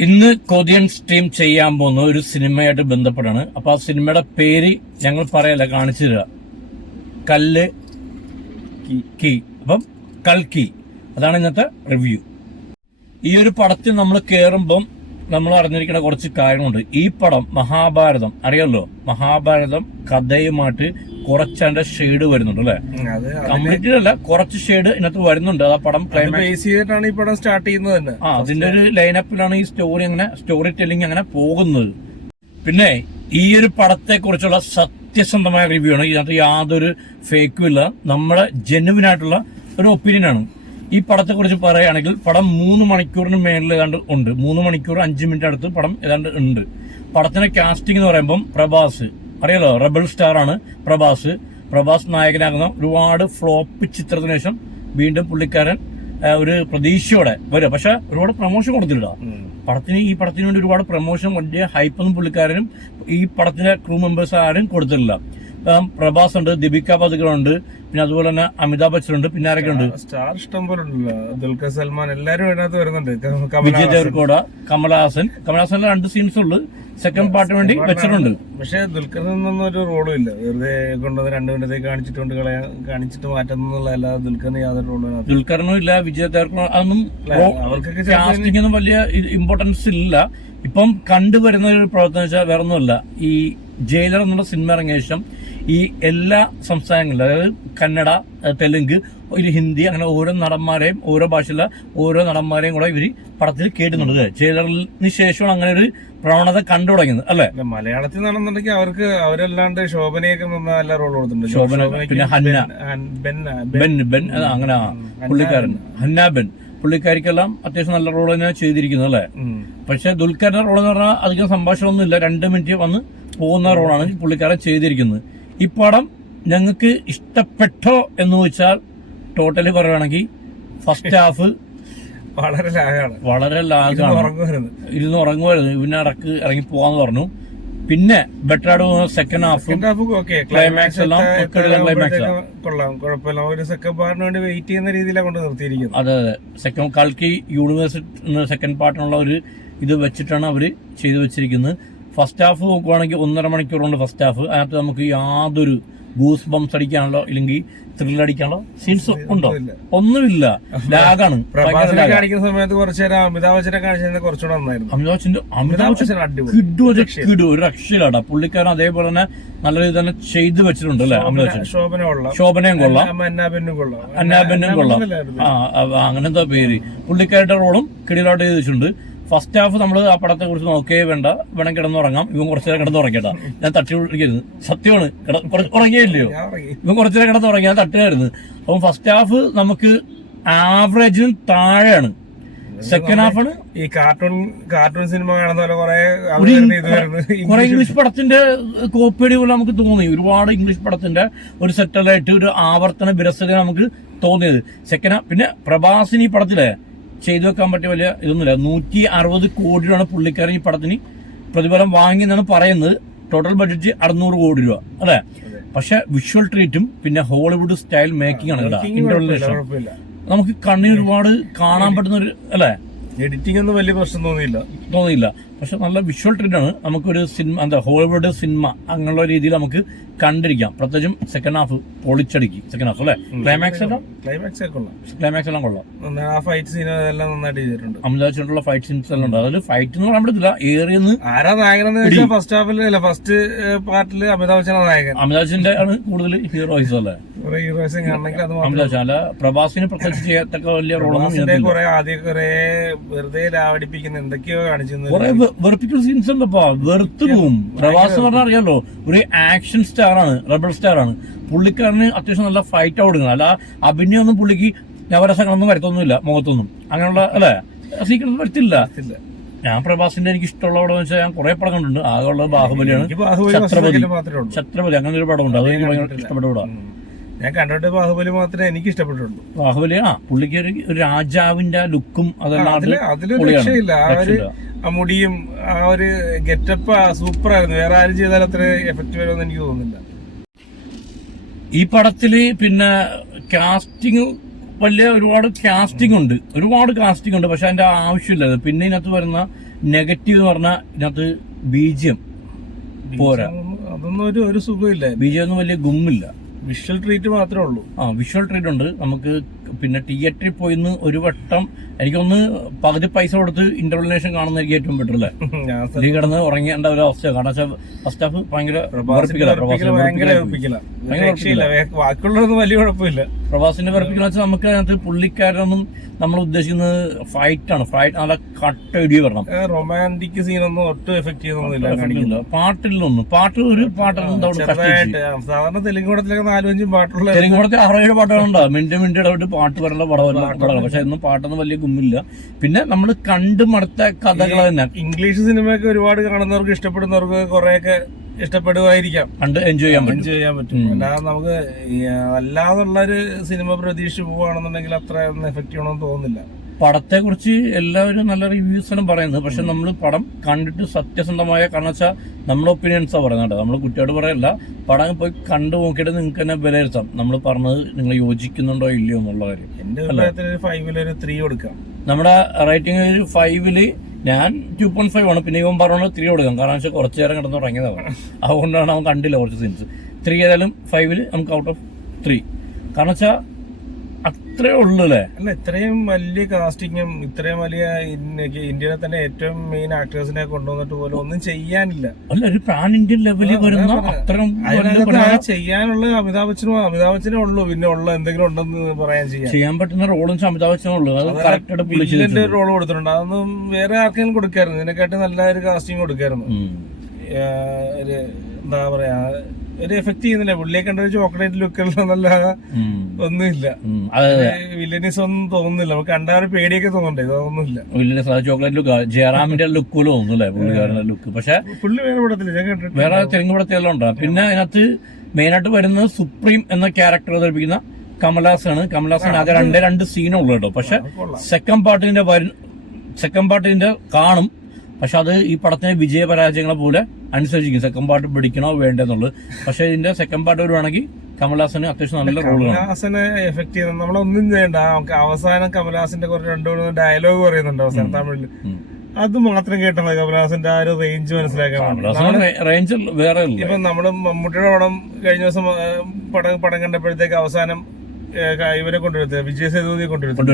ഇന്ന് കൊതിയൻ സ്ട്രീം ചെയ്യാൻ പോകുന്ന ഒരു സിനിമയായിട്ട് ബന്ധപ്പെട്ടാണ്. അപ്പൊ ആ സിനിമയുടെ പേര് ഞങ്ങൾ പറയല്ല കാണിച്ചു തരിക കല്ല് കീ അപ്പം കൽക്കി അതാണ് ഇന്നത്തെ റിവ്യൂ ഈ ഒരു പടത്തിൽ നമ്മൾ കയറുമ്പം നമ്മൾ അറിഞ്ഞിരിക്കുന്ന കുറച്ച് കാര്യങ്ങളുണ്ട്. ഈ പടം മഹാഭാരതം. അറിയാലോ? മഹാഭാരതം കഥയുമായിട്ട് കുറച്ച് അതിന്റെ ഷെയ്ഡ് വരുന്നുണ്ട് അല്ലെ? കംപ്ലീറ്റ് അല്ല കുറച്ച് ഷെയ്ഡ് ഇതിനകത്ത് വരുന്നുണ്ട്. അത് ആ പടം ക്ലൈമാക്സ് ചെയ്തിട്ടാണ് ഈ പടം സ്റ്റാർട്ട് ചെയ്യുന്നത് തന്നെ. ആ അതിന്റെ ഒരു ലൈനപ്പിലാണ് ഈ സ്റ്റോറി അങ്ങനെ സ്റ്റോറി ടെല്ലിംഗ് അങ്ങനെ പോകുന്നത്. പിന്നെ ഈ ഒരു പടത്തെ കുറിച്ചുള്ള സത്യസന്ധമായ റിവ്യൂ ആണ്. ഇതിനകത്ത് യാതൊരു ഫേക്കും ഇല്ല. നമ്മുടെ ജെന്യുവിൻ ആയിട്ടുള്ള ഒരു ഒപ്പീനിയൻ ആണ്. ഈ പടത്തെ കുറിച്ച് പറയുകയാണെങ്കിൽ പടം മൂന്ന് മണിക്കൂറിന് മേളിൽ ഏതാണ്ട് ഉണ്ട്. മൂന്ന് മണിക്കൂർ അഞ്ച് മിനിറ്റ് അടുത്ത് പടം ഏതാണ്ട് ഉണ്ട്. പടത്തിന്റെ കാസ്റ്റിംഗ് എന്ന് പറയുമ്പോൾ പ്രഭാസ്. അറിയാലോ റബൽ സ്റ്റാർ ആണ് പ്രഭാസ്. പ്രഭാസ് നായകനാകുന്ന ഒരുപാട് ഫ്ലോപ്പ് ചിത്രത്തിന് ശേഷം വീണ്ടും പുള്ളിക്കാരൻ ഒരു പ്രതീക്ഷയോടെ വരും പക്ഷെ ഒരുപാട് പ്രൊമോഷൻ കൊടുത്തില്ല. പടത്തിന് ഈ പടത്തിന് വേണ്ടി ഒരുപാട് പ്രൊമോഷൻ വലിയ ഹൈപ്പൊന്നും പുള്ളിക്കാരനും ഈ പടത്തിന്റെ ക്രൂ മെമ്പേഴ്സ് ആരും കൊടുത്തില്ല പ്രഭാസ് ഉണ്ട് ദീപിക പതുക്കർ ഉണ്ട് പിന്നെ അതുപോലെ തന്നെ അമിതാഭ് ബച്ചൻ ഉണ്ട് പിന്നെ ആരൊക്കെ ഉണ്ട്? സ്റ്റാർ ഇഷ്ടം പോലെ ദുൽഖർ സൽമാൻ എല്ലാരും അതിനകത്ത് വരുന്നുണ്ട്. വിജയ് കമലഹാസൻ. ദേവർകോട കമലഹാസൻ. കമലഹാസന്റെ രണ്ട് സീൻസ് ഉള്ളു. സെക്കൻഡ് പാർട്ട് വേണ്ടി വെച്ചിട്ടുണ്ട്. പക്ഷെ ദുൽഖറിനൊന്നും ഒരു റോളും ഇല്ല വെറുതെ കൊണ്ടുവന്ന് രണ്ടു മിനിറ്റത്തേക്ക് കാണിച്ചിട്ടുണ്ട് കളയാ കാണിച്ചിട്ട് മാറ്റുന്നുള്ള അല്ലാതെ ദുൽഖറിന് യാതൊരു റോളും ദുൽഖറിനും ഇല്ല വിജയത്തേർക്കും അതൊന്നും അവർക്കൊക്കെ കാസ്റ്റിംഗ് ഒന്നും വലിയ ഇമ്പോർട്ടൻസ് ഇല്ല. ഇപ്പം കണ്ടുവരുന്ന ഒരു പ്രവർത്തനം വെച്ചാൽ വേറെ ഒന്നുമല്ല. ഈ ജയിലർ എന്നുള്ള സിനിമ ഇറങ്ങിയ ശേഷം ഈ എല്ലാ സംസ്ഥാനങ്ങളിലും അതായത് കന്നഡ തെലുങ്ക് ഒരു ഹിന്ദി അങ്ങനെ ഓരോ നടന്മാരെയും ഓരോ ഭാഷയിലെ ഓരോ നടന്മാരെയും കൂടെ ഇവർ പടത്തിൽ കേട്ടുന്നുണ്ട് ചിലറിന് ശേഷമാണ് അങ്ങനെ ഒരു പ്രവണത കണ്ടു തുടങ്ങിയത് അല്ലെ? മലയാളത്തിൽ നടന്നുണ്ടെങ്കിൽ അവർക്ക് അവരല്ലാണ്ട് ശോഭനയൊക്കെ നല്ല റോൾ കൊടുത്തിട്ടുണ്ട്. ശോഭന, പിന്നെ ഹന്ന. ബെൻ- ബെൻ അങ്ങനെ പുള്ളിക്കാരൻ. Hannah Ben. പുള്ളിക്കാരിക്കെല്ലാം അത്യാവശ്യം നല്ല റോൾ തന്നെ ചെയ്തിരിക്കുന്നത് അല്ലേ. പക്ഷെ ദുൽഖറിന്റെ റോൾ എന്ന് പറഞ്ഞാൽ അധികം സംഭാഷണമൊന്നും ഇല്ല. രണ്ട് മിനിറ്റ് വന്ന് പോകുന്ന റോളാണ് പുള്ളിക്കാരൻ ചെയ്തിരിക്കുന്നത്. ഈ പടം ഞങ്ങൾക്ക് ഇഷ്ടപ്പെട്ടോ എന്ന് വെച്ചാൽ ടോട്ടലി പറയുകയാണെങ്കിൽ ഫസ്റ്റ് ഹാഫ് വളരെ ലാഗാണ്. വളരെ ലാഗാണ്. ഇരുന്ന് ഉറങ്ങുമായിരുന്നു പിന്നെ ഇടയ്ക്ക് ഇറങ്ങി പോവാന്ന് പറഞ്ഞു. പിന്നെ ബെറ്റർ ആയിട്ട് പോകുന്ന സെക്കൻഡ് ഹാഫും ക്ലൈമാക്സ് എല്ലാം ക്ലൈമാക്സ് കൊള്ളാം. കുഴപ്പമില്ല. ഒരു സെക്കൻഡ് പാർട്ടിന് വേണ്ടി വെയിറ്റ് ചെയ്യുന്ന രീതിയിലാണ് കൊണ്ട് നിർത്തിയിരിക്കുന്നത്. അതെ അതെ. സെക്കൻഡ് കൽക്കി യൂണിവേഴ്സിറ്റി സെക്കൻഡ് പാർട്ടിനുള്ള ഒരു ഇത് വെച്ചിട്ടാണ് അവർ ചെയ്തു വെച്ചിരിക്കുന്നത്. ഫസ്റ്റ് ഹാഫ് നോക്കുവാണെങ്കിൽ ഒന്നര മണിക്കൂറുണ്ട് ഫസ്റ്റ് ഹാഫ് അതിനകത്ത് നമുക്ക് യാതൊരു ഗൂസ് ബംസ് അടിക്കാനുള്ള ഇല്ലെങ്കിൽ ത്രില്ലർ അടിക്കാനുള്ള സീൻസ് ഉണ്ടോ? ഒന്നുമില്ല. ലാഗാണ് കാണിക്കുന്ന സമയത്ത് കുറച്ച് നേരം അമിതാഭ് ബച്ചനെ കാണിച്ചത് കുറച്ചുകൂടെ നന്നായിരുന്നു. അമിതാഭ് അമിതാഭ് അമിതാഭ് ബച്ചൻ കിടു കിഡു ഒരു രക്ഷയിലാടാ പുള്ളിക്കാരൻ അതേപോലെ തന്നെ നല്ല രീതി തന്നെ ചെയ്തു വെച്ചിട്ടുണ്ട് അല്ലെ അമിതാഭ് ബച്ചൻ? ശോഭന കൊള്ളാം. ശോഭനയും കൊള്ളാം. അന്നാബെന്നും കൊള്ളാം. അന്നാബെന്നും കൊള്ളാം. ആ ആ, പേര്. പുള്ളിക്കാരുടെ റോളും കിടിലോട്ട് ചെയ്തിട്ടുണ്ട്. വെച്ചിട്ടുണ്ട് ഫസ്റ്റ് ഹാഫ് നമ്മൾ ആ പടത്തെ കുറിച്ച് നോക്കേ വേണ്ട. വേണം കിടന്നുറങ്ങാം. ഇവൻ കുറച്ചു നേരം കിടന്നുറങ്ങിയട്ടാ. ഞാൻ തട്ടി വിളിക്കരുത്. സത്യമാണ്. കുറച്ച് ഉറങ്ങിയില്ലയോ? ഇവൻ കുറച്ചു നേരം കിടന്നുറങ്ങി ഞാൻ തട്ടുകയായിരുന്നു. അപ്പം ഫസ്റ്റ് ഹാഫ് നമുക്ക് ആവറേജിന് താഴെയാണ്. സെക്കൻഡ് ഹാഫാണ് ഈ കാർട്ടൂൺ കാർട്ടൂൺ സിനിമ കുറെ ഇംഗ്ലീഷ് പടത്തിന്റെ കോപ്പിയടി പോലെ നമുക്ക് തോന്നി. ഒരുപാട് ഇംഗ്ലീഷ് പടത്തിന്റെ ഒരു സെറ്റലായിട്ട് ഒരു ആവർത്തന വിരസത നമുക്ക് തോന്നിയത്. സെക്കൻഡ് ഹാഫ് പിന്നെ പ്രഭാസിന് ഈ പടത്തിലെ ചെയ്തു വെക്കാൻ പറ്റിയ വലിയ ഇതൊന്നുമില്ല. നൂറ്റി അറുപത് കോടി രൂപയാണ് പുള്ളിക്കാരൻ ഈ പടത്തിന് പ്രതിഫലം വാങ്ങിയെന്നാണ് പറയുന്നത്. ടോട്ടൽ ബഡ്ജറ്റ് അറുന്നൂറ് കോടി രൂപ അതെ. പക്ഷെ വിഷ്വൽ ട്രീറ്റും പിന്നെ ഹോളിവുഡ് സ്റ്റൈൽ മേക്കിംഗ് ആണ് കേട്ടോ. നമുക്ക് കണ്ണിന് ഒരുപാട് കാണാൻ പറ്റുന്ന ഒരു അല്ലെ? എഡിറ്റിംഗ് ഒന്നും വലിയ പ്രശ്നം തോന്നിയില്ല. തോന്നിയില്ല. പക്ഷെ നല്ല വിഷ്വൽ ട്രീറ്റ് ആണ്. നമുക്കൊരു സിനിമ എന്താ ഹോളിവുഡ് സിനിമ അങ്ങനെയുള്ള രീതിയിൽ നമുക്ക് കണ്ടിരിക്കാം. പ്രത്യേകിച്ചും സെക്കൻഡ് ഹാഫ് പൊളിച്ചടിക്കും. സെക്കൻഡ് ഹാഫ് അല്ലേ? ക്ലൈമാക്സ് എല്ലാം ക്ലൈമാക്സ് ക്ലൈമാക്സ് എല്ലാം കൊള്ളാം. ആ ഫൈറ്റ് സീൻ എല്ലാം നന്നായിട്ട് ചെയ്തിട്ടുണ്ട്. അമിതാഭ് ഫൈറ്റ് സീൻസ് എല്ലാം ഉണ്ട്. അതായത് ഫൈറ്റ് എന്ന് പറയാൻ പറ്റത്തില്ല. ഏറിയെന്ന് ആരാ നായകൻ ഫസ്റ്റ് ഹാഫിൽ അല്ല ഫസ്റ്റ് പാർട്ടിൽ അമിതാഭ് ബച്ചൻ നായകൻ. ബച്ചന്റെ ആണ് കൂടുതൽ ഹീറോയിസ് അല്ലേ? ഹീറോയിസ് കാണണമെങ്കിൽ അത് അമിതാഭ് അല്ല പ്രഭാസിന് പ്രത്യേകിച്ച് ചെയ്യത്തക്ക വലിയ റോളൊന്നും ആദ്യം കുറെ വെറുതെ ലാവടിപ്പിക്കുന്ന എന്തൊക്കെയോ കാണിച്ചു കുറെ വെറുപ്പിക്കൽ സീൻസ് എന്താ വെറുത്ത് പോവും. പ്രവാസ് എന്ന് പറഞ്ഞാൽ അറിയാലോ ഒരു ആക്ഷൻ സ്റ്റാർ ആണ് റബൽ സ്റ്റാർ ആണ്. പുള്ളിക്കാരന് അത്യാവശ്യം നല്ല ഫൈറ്റ് കൊടുക്കണം അല്ല അഭിനയൊന്നും പുള്ളിക്ക് നവരസങ്ങളൊന്നും വരുത്തൊന്നുമില്ല മുഖത്തൊന്നും. അങ്ങനെയുള്ള അല്ലെ? സീക്രട്ട് വരുത്തില്ല. ഞാൻ പ്രഭാസിന്റെ എനിക്ക് ഇഷ്ടമുള്ള പടം വെച്ചാൽ ഞാൻ കുറെ പടം കണ്ടിട്ടുണ്ട്. ആകെ ഉള്ളത് ബാഹുബലിയാണ് ഛത്രപതി. ഛത്രപതി അങ്ങനെ ഒരു പടമുണ്ട് അത് എനിക്ക് ഭയങ്കര ഇഷ്ടപ്പെട്ട പടമാണ്. ഞാൻ കണ്ടിട്ട് ബാഹുബലി മാത്രമേ എനിക്ക് ഇഷ്ടപ്പെട്ടുള്ളൂ ബാഹുബലി ആ പുള്ളിക്ക് ഒരു രാജാവിന്റെ ലുക്കും അതെല്ലാം അതിലും അതിൽ അതിലൊരു. രക്ഷയില്ല. ആ മുടിയും ആ ഒരു ഗെറ്റപ്പ് സൂപ്പർ ആയിരുന്നു. വേറെ ആരും ചെയ്താൽ അത്ര എഫക്റ്റ് വരുമെന്ന് എനിക്ക് തോന്നുന്നില്ല. ഈ പടത്തിൽ പിന്നെ കാസ്റ്റിംഗ് വലിയ ഒരുപാട് കാസ്റ്റിംഗ് ഉണ്ട്. ഒരുപാട് കാസ്റ്റിംഗ് ഉണ്ട് പക്ഷെ അതിന്റെ ആവശ്യമില്ല. പിന്നെ ഇതിനകത്ത് വരുന്ന നെഗറ്റീവ് എന്ന് പറഞ്ഞാൽ ഇതിനകത്ത് ബീജിയം. പോരാ. അതൊന്നും ഒരു ഒരു സുഖമില്ല. ബീജിയം ഒന്നും വലിയ ഗുമ്മില്ല. വിഷ്വൽ ട്രീറ്റ് മാത്രമേ ഉള്ളൂ. ആ വിഷ്വൽ ട്രീറ്റ് ഉണ്ട്. നമുക്ക് പിന്നെ തിയേറ്ററിൽ പോയിന്ന് ഒരു വട്ടം എനിക്കൊന്ന് പകുതി പൈസ കൊടുത്ത് ഇന്റർവലേഷൻ എനിക്ക് ഏറ്റവും ബെറ്റർ അല്ലേ ഞാൻ കിടന്ന് ഉറങ്ങേണ്ട ഒരു അവസ്ഥ കാരണം വെച്ചാൽ ഫസ്റ്റ് ഹാഫ് ഭയങ്കര ബാക്കിയുള്ളതൊന്നും വലിയ കുഴപ്പമില്ല. പ്രവാസിന്റെ വെറുപ്പിക്കൽ വെച്ചാൽ നമുക്ക് അതിനകത്ത് പുള്ളിക്കാരനൊന്നും നമ്മൾ ഉദ്ദേശിക്കുന്നത് ഫൈറ്റ് ആണ്. ഫൈറ്റ് നല്ല കട്ട ഇടി വരണം റൊമാന്റിക് സീനൊന്നും ഒട്ടും എഫക്ട് ചെയ്യുന്നില്ല പാട്ടില്ലൊന്നും. പാട്ടിലൊന്നും. പാട്ട് ഒരു ചെറുതായിട്ട് സാധാരണ തെലുങ്ക് പടത്തിലൊക്കെ നാലും അഞ്ചും പാട്ടുള്ള തെലുങ്ക് പടത്തിൽ ആറേഴ് പാട്ടുകളുണ്ടോ മിണ്ടി മിണ്ടി ഇടവിട്ട് പാട്ട് പറയുന്ന പടമല്ല പടമാണ് പക്ഷെ ഒന്നും പാട്ടൊന്നും വലിയ ഗുമ്മില്ല. പിന്നെ നമ്മൾ കണ്ടു മടുത്ത കഥകൾ തന്നെ. ഇംഗ്ലീഷ് സിനിമയൊക്കെ ഒരുപാട് കാണുന്നവർക്ക് ഇഷ്ടപ്പെടുന്നവർക്ക് കുറെയൊക്കെ ഇഷ്ടപ്പെടുമായിരിക്കാം. കണ്ട് എൻജോയ് ചെയ്യാൻ പറ്റും. എൻജോയ് ചെയ്യാൻ പറ്റും. അല്ലാതെ നമുക്ക് ഒരു അല്ലാതുള്ളൊരു സിനിമ പ്രതീക്ഷിച്ച് പോവുകയാണെന്നുണ്ടെങ്കിൽ അത്ര ഒന്നും എഫക്റ്റീവ് തോന്നുന്നില്ല. പടത്തെ കുറിച്ച് എല്ലാവരും നല്ല റിവ്യൂസ് ആണ് പറയുന്നത്. പക്ഷെ നമ്മൾ പടം കണ്ടിട്ട് സത്യസന്ധമായ കാരണം വെച്ചാൽ നമ്മുടെ ഒപ്പീനിയൻസാണ് പറയുന്നത് കേട്ടോ. നമ്മൾ കുട്ടിയോട് പറയല്ല പടം പോയി കണ്ടു നോക്കിയിട്ട് നിങ്ങൾക്ക് തന്നെ വിലയിരുത്താം. നമ്മൾ പറഞ്ഞത് നിങ്ങൾ യോജിക്കുന്നുണ്ടോ ഇല്ലയോ എന്നുള്ള കാര്യം. എന്റെ ത്രീ കൊടുക്കാം. നമ്മുടെ റേറ്റിംഗ് ഒരു ഫൈവിൽ ഞാൻ ടു പോയിന്റ് ഫൈവ് ആണ്. പിന്നെ ഇവൻ പറഞ്ഞത് ത്രീ കൊടുക്കാം. കാരണം വെച്ചാൽ കുറച്ച് നേരം കിടന്ന് തുടങ്ങിയതാണ് അതുകൊണ്ടാണ് അവൻ കണ്ടില്ല കുറച്ച് സീൻസ് ത്രീ ഏതായാലും ഫൈവിൽ നമുക്ക് ഔട്ട് ഓഫ് ത്രീ കാരണം വെച്ചാൽ അത്രേ ഉള്ളൂ അല്ലേ അല്ല ഇത്രയും വലിയ കാസ്റ്റിങ്ങും ഇത്രയും വലിയ ഇന്ത്യയിലെ തന്നെ ഏറ്റവും മെയിൻ ആക്ടേഴ്സിനെ കൊണ്ടുവന്നിട്ട് പോലും ഒന്നും ചെയ്യാനില്ല. അല്ല ഒരു പ്രാൻ ഇന്ത്യൻ ലെവലിൽ വരുന്ന അത്രയും ചെയ്യാനുള്ള അമിതാഭ് ബച്ചനും അമിതാഭ് ബച്ചനേ ഉള്ളൂ. പിന്നെ ഉള്ള എന്തെങ്കിലും ഉണ്ടെന്ന് പറയാൻ ചെയ്യാം. ചെയ്യാൻ പറ്റുന്ന റോളും അമിതാഭ് ബച്ചനേ ഉള്ളൂ. അത് കറക്റ്റ് റോൾ കൊടുത്തിട്ടുണ്ട്. അതൊന്നും വേറെ ആർക്കെങ്കിലും കൊടുക്കായിരുന്നു. ഇതിനെക്കാട്ടി നല്ല ഒരു കാസ്റ്റിംഗ് കൊടുക്കായിരുന്നു എന്താ പറയാ ഒരു എഫക്ട് ചെയ്യുന്നില്ല. പുള്ളിയെ കണ്ട ഒരു ചോക്ലേറ്റ് ലുക്കുള്ള നല്ല ഒന്നുമില്ല. വില്ലനീസ് ഒന്നും തോന്നുന്നില്ല. നമുക്ക് കണ്ട ഒരു പേടിയൊക്കെ തോന്നുന്നുണ്ട് ഇതൊന്നുമില്ല. വില്ലനീസ് ചോക്ലേറ്റ് ലുക്ക് ജയറാമിന്റെ ലുക്ക് തോന്നുന്നില്ല പുള്ളിക്കാരന്റെ ലുക്ക് പക്ഷെ പുള്ളി വേറെ പടത്തില്ല ഞാൻ കണ്ടിട്ട് വേറെ തെലുങ്ക് പടത്തിലെല്ലാം ഉണ്ടാകും പിന്നെ അതിനകത്ത് മെയിനായിട്ട് വരുന്നത് സുപ്രീം എന്ന ക്യാരക്ടർ അവതരിപ്പിക്കുന്ന ആണ് കമലാസൻ ആകെ രണ്ടേ രണ്ട് സീനേ ഉള്ളു കേട്ടോ. പക്ഷെ സെക്കൻഡ് പാർട്ടിന്റെ സെക്കൻഡ് പാർട്ടിന്റെ കാണും. പക്ഷെ അത് ഈ പടത്തിന്റെ വിജയപരാജയങ്ങളെ പോലെ അനുസരിച്ചിരിക്കും. സെക്കൻഡ് പാർട്ട് പിടിക്കണോ വേണ്ടെന്നുള്ളത്. പക്ഷെ ഇതിന്റെ സെക്കൻഡ് പാർട്ട് വരുവാണെങ്കിൽ കമൽഹാസന് അത്യാവശ്യം നല്ല കമൽഹാസനെ എഫക്ട് ചെയ്യുന്നത് നമ്മളൊന്നും ചെയ്യണ്ട. നമുക്ക് അവസാനം കമൽഹാസന്റെ കുറച്ച് രണ്ടു മൂന്ന് ഡയലോഗ് പറയുന്നുണ്ട് അവസാനം തമിഴിൽ അത് മാത്രം കേട്ടാൽ കമൽഹാസന്റെ ആ ഒരു റേഞ്ച് മനസ്സിലാക്കാൻ റേഞ്ച് വേറെ ഇപ്പൊ നമ്മൾ മമ്മൂട്ടിയുടെ പടം കഴിഞ്ഞ ദിവസം പടം പടം കണ്ടപ്പോഴത്തേക്ക് അവസാനം ഇവരെ കൊണ്ടുവരുത്തത് വിജയ സേതുപതിയെ കൊണ്ടുവരുത്തത്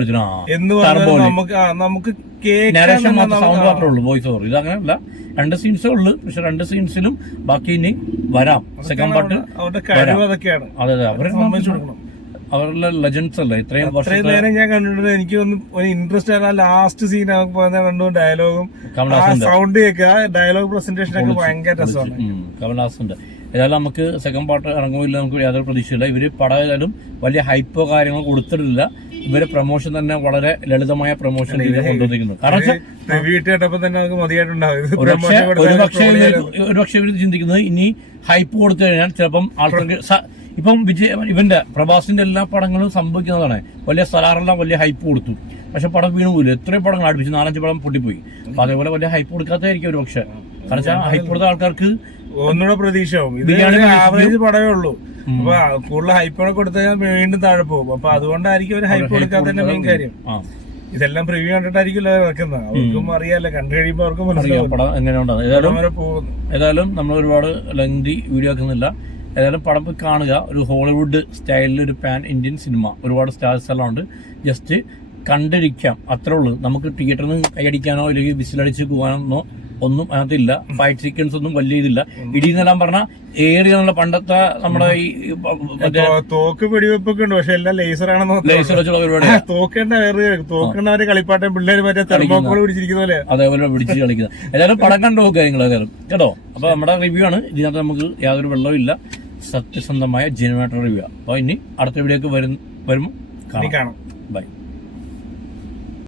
എന്ന് പറഞ്ഞാൽ. നമുക്ക് നമുക്ക് കേൾക്കാൻ സൗണ്ട് മാത്രമേ ഉള്ളൂ വോയിസ് ഓവർ ഇത് അങ്ങനെയല്ല. രണ്ട് സീൻസേ ഉള്ളൂ പക്ഷെ രണ്ട് സീൻസിലും ബാക്കി ഇനി വരാം. സെക്കൻഡ് പാർട്ട് അവരുടെ- കഴിവ് അതൊക്കെയാണ്. അതെ അതെ. അവരെ സംബന്ധിച്ചു കൊടുക്കണം. അവരുടെ ലെജൻസ് അല്ല? ഇത്രയും വർഷം നേരം ഞാൻ കണ്ടിട്ടുണ്ട്. എനിക്ക് ഒന്ന് ഒരു ഇൻട്രസ്റ്റ് ആ ലാസ്റ്റ് സീൻ രണ്ടും ഡയലോഗും സൗണ്ട് കേൾക്കുക ഡയലോഗ് പ്രസന്റേഷൻ ഒക്കെ ഭയങ്കര രസമാണ്. കമൽഹാസന്റെ. ഏതായാലും നമുക്ക് സെക്കൻഡ് പാർട്ട് ഇറങ്ങുമില്ല നമുക്ക് യാതൊരു പ്രതീക്ഷയില്ല ഇവർ പടം ഏതായാലും വലിയ ഹൈപ്പോ കാര്യങ്ങൾ കൊടുത്തിട്ടില്ല. ഇവരെ പ്രൊമോഷൻ തന്നെ വളരെ ലളിതമായ പ്രൊമോഷൻ രീതിയിൽ കൊണ്ടുവന്നിരിക്കുന്നു. കാരണം ഒരുപക്ഷെ ഇവർ ചിന്തിക്കുന്നത് ഇനി ഹൈപ്പ് കൊടുത്തു കഴിഞ്ഞാൽ ചിലപ്പം ആൾക്കാർക്ക് ഇപ്പം വിജയ് ഇവന്റെ പ്രഭാസിന്റെ എല്ലാ പടങ്ങളും സംഭവിക്കുന്നതാണ്. വലിയ സ്ഥലാറെല്ലാം വലിയ ഹൈപ്പ് കൊടുത്തു. പക്ഷെ പടം വീണു പോയില്ല എത്രയും പടങ്ങൾ അടുപ്പിച്ച് നാലഞ്ച് പടം പൊട്ടിപ്പോയി. അപ്പൊ അതേപോലെ വലിയ ഹൈപ്പ് കൊടുക്കാത്തായിരിക്കും ഒരു പക്ഷെ. കാരണം വെച്ചാൽ ഹൈപ്പ് കൊടുത്ത ആൾക്കാർക്ക് ഒന്നുകൂടെ പ്രതീക്ഷയാവും. ഇത് ആവറേജ് പടമേ ഉള്ളൂ. അപ്പൊ കൂടുതൽ ഹൈപ്പ് കൊടുത്താൽ വീണ്ടും താഴെ പോകും. അപ്പൊ അതുകൊണ്ടായിരിക്കും ഒരു ഹൈപ്പ് കൊടുക്കാത്തതിന്റെ മെയിൻ കാര്യം. ഇതെല്ലാം പ്രിവ്യൂ കണ്ടിട്ടായിരിക്കുമല്ലോ ഇറക്കുന്നത് അവർക്കും അറിയാലോ കണ്ടു കഴിയുമ്പോൾ അവർക്കും മനസ്സിലാവും. ഏതായാലും നമ്മൾ ഒരുപാട് ലെങ്തി വീഡിയോ ആക്കുന്നില്ല. ഏതായാലും പടം പോയി കാണുക. ഒരു ഹോളിവുഡ് സ്റ്റൈലിൽ ഒരു പാൻ ഇന്ത്യൻ സിനിമ ഒരുപാട് സ്റ്റാർസ് എല്ലാം ഉണ്ട് ജസ്റ്റ് കണ്ടിരിക്കാം. അത്രേ ഉള്ളൂ. നമുക്ക് തിയേറ്ററിൽ നിന്ന് കൈയടിക്കാനോ അല്ലെങ്കിൽ വിസിലടിച്ച് പോകാനോ ഒന്നും അതിനകത്തില്ല. ഫൈറ്റ് സീക്വൻസ് ഒന്നും വലിയ ഇതില്ല. ഇടി എന്നെല്ലാം പറഞ്ഞാൽ ഏറിയ നമ്മുടെ പണ്ടത്തെ നമ്മുടെ ഈ തോക്ക് വെടിവെപ്പൊക്കെ ഉണ്ട്. പക്ഷെ എല്ലാം ലേസർ ആണെന്ന് ലേസർ വെച്ചുള്ള പരിപാടി തോക്കേണ്ട വേറെ തോക്കേണ്ടവരെ കളിപ്പാട്ടം പിള്ളേര് മറ്റേ തെർമോക്കോൾ പിടിച്ചിരിക്കുന്ന പോലെ. അതേപോലെ പിടിച്ച് കളിക്കുന്നത് എല്ലാവരും പടം കണ്ടു നോക്കുക നിങ്ങൾ ഏതായാലും. കേട്ടോ? അപ്പൊ നമ്മുടെ റിവ്യൂ ആണ്. ഇതിനകത്ത് നമുക്ക് യാതൊരു വെള്ളവും ഇല്ല. സത്യസന്ധമായ ജനമായിട്ടുള്ള റിവ്യൂ അപ്പോൾ ഇനി അടുത്ത വീഡിയോക്ക് വരും വരുമ്പോൾ കാണാം. ബൈ